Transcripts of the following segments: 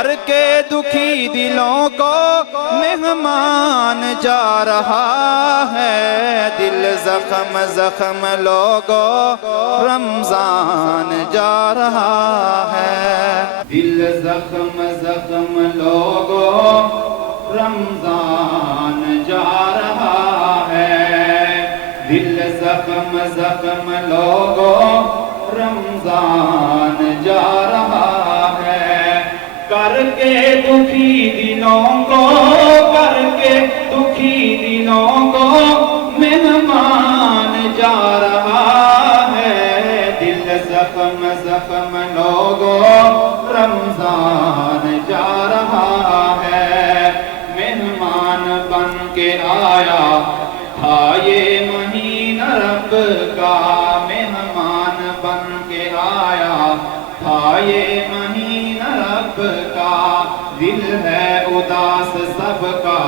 کر کے دکھی دلوں کو مہمان جا رہا ہے، دل زخم زخم لوگوں رمضان جا رہا ہے، دل زخم زخم لوگوں رمضان جا رہا ہے، دل زخم زخم لوگوں رمضان جا رہا ہے، کر کے دکھی دلوں کو، کر کے دکھی دلوں کو مہمان جا رہا ہے، دل زخم زخم لوگوں رمضان جا رہا ہے، مہمان بن کے آیا تھا یہ مہینہ رب کا، مہمان بن کے آیا تھا یہ مہینہ رب کا، دل ہے اداس سب کا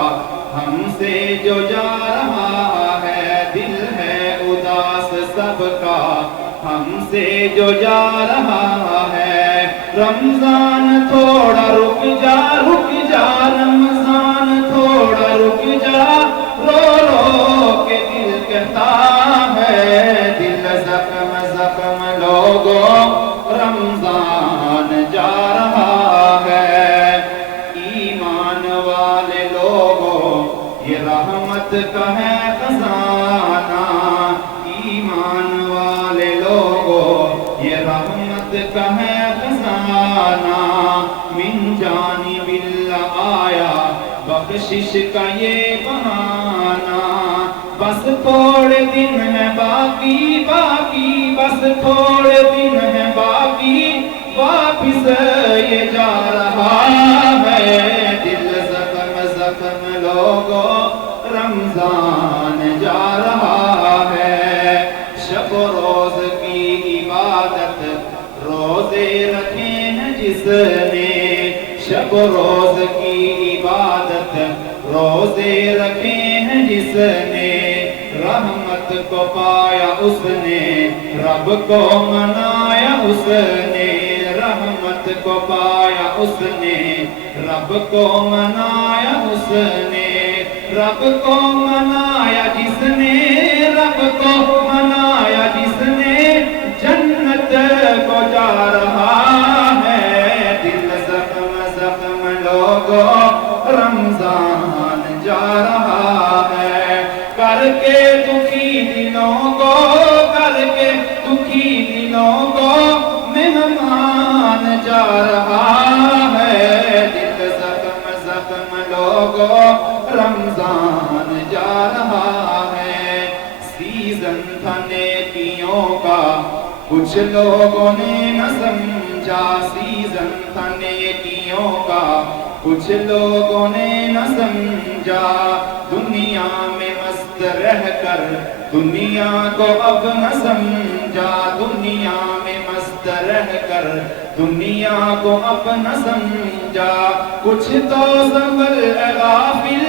ہم سے جو جا رہا ہے، دل ہے اداس سب کا ہم سے جو جا رہا ہے، رمضان تھوڑا رک جا، رک جا رمضان تھوڑا رک جا، رو رو کے دل کہتا ہے، دل زخم زخم لوگوں رمضان جا رہا ہے، ایمان والے لوگوں یہ رحمت کا ہے خزانہ، ایمان والے لوگوں یہ رحمت کا ہے خزانہ، من جانب اللہ آیا بخشش کا یہ بہانہ، بس تھوڑے دن ہے باقی باقی، بس تھوڑے دن ہے باقی، واپس یہ جا رہا ہے، دل زخم زخم لوگوں رمضان جا رہا ہے، شب و روز کی عبادت روزے رکھے ہیں جس نے، شب و روز کی عبادت روزے رکھے ہیں جس نے، رحمت کو پایا اس نے، رب کو منایا اس نے، رحمت کو پایا اس نے، رب کو منایا اس نے، رب کو منایا جس نے، رب کو منایا جس نے، جنت کو جا رہا ہے، دل زخم زخم لوگوں رمضان جا رہا ہے، کر کے دکھی دلوں کو، کر کے دکھی دلوں کو مہمان جا رہا ہے، دل زخم زخم لوگوں رمضان جا رہا ہے، سیزن تھا نیکیوں کا کچھ لوگوں نے نہ سمجھا، سیزن تھا نیکیوں کا کچھ لوگوں نے نہ سمجھا، دنیا میں مست رہ کر دنیا کو اب نہ سمجھا، دنیا میں مست رہ کر دنیا کو اب نہ سمجھا، کچھ تو سنبھل اے غافل،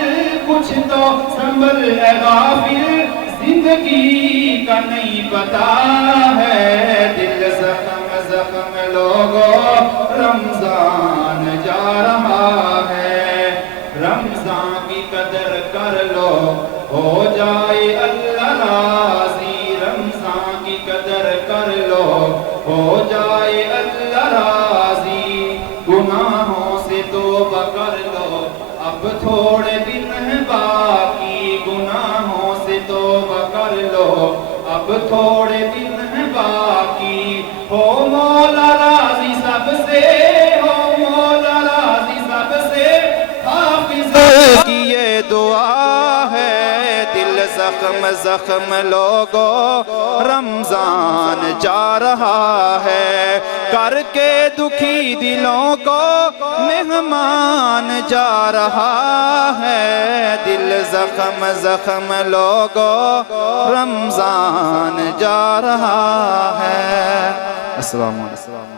کچھ تو سنبھل اے غافل، زندگی کا نہیں پتا ہے، دل زخم زخم لوگوں رمضان جا رہا ہے، رمضان کی قدر کر لو ہو جائے اللہ راضی، رمضان کی قدر کر لو ہو جائے اللہ راضی، گناہوں سے توبہ کر لو اب تھوڑے دن ہے باقی، گناہوں سے توبہ کر لو اب تھوڑے دن ہے باقی، ہو مولا راضی سب سے، ہو مولا راضی سب سے، حافظ کی یہ دعا ہے، دل زخم زخم لوگوں رمضان جا رہا ہے، کر کے دکھی دلوں کو مہمان جا رہا ہے، دل زخم زخم لوگوں رمضان جا رہا ہے۔ السلام علیکم۔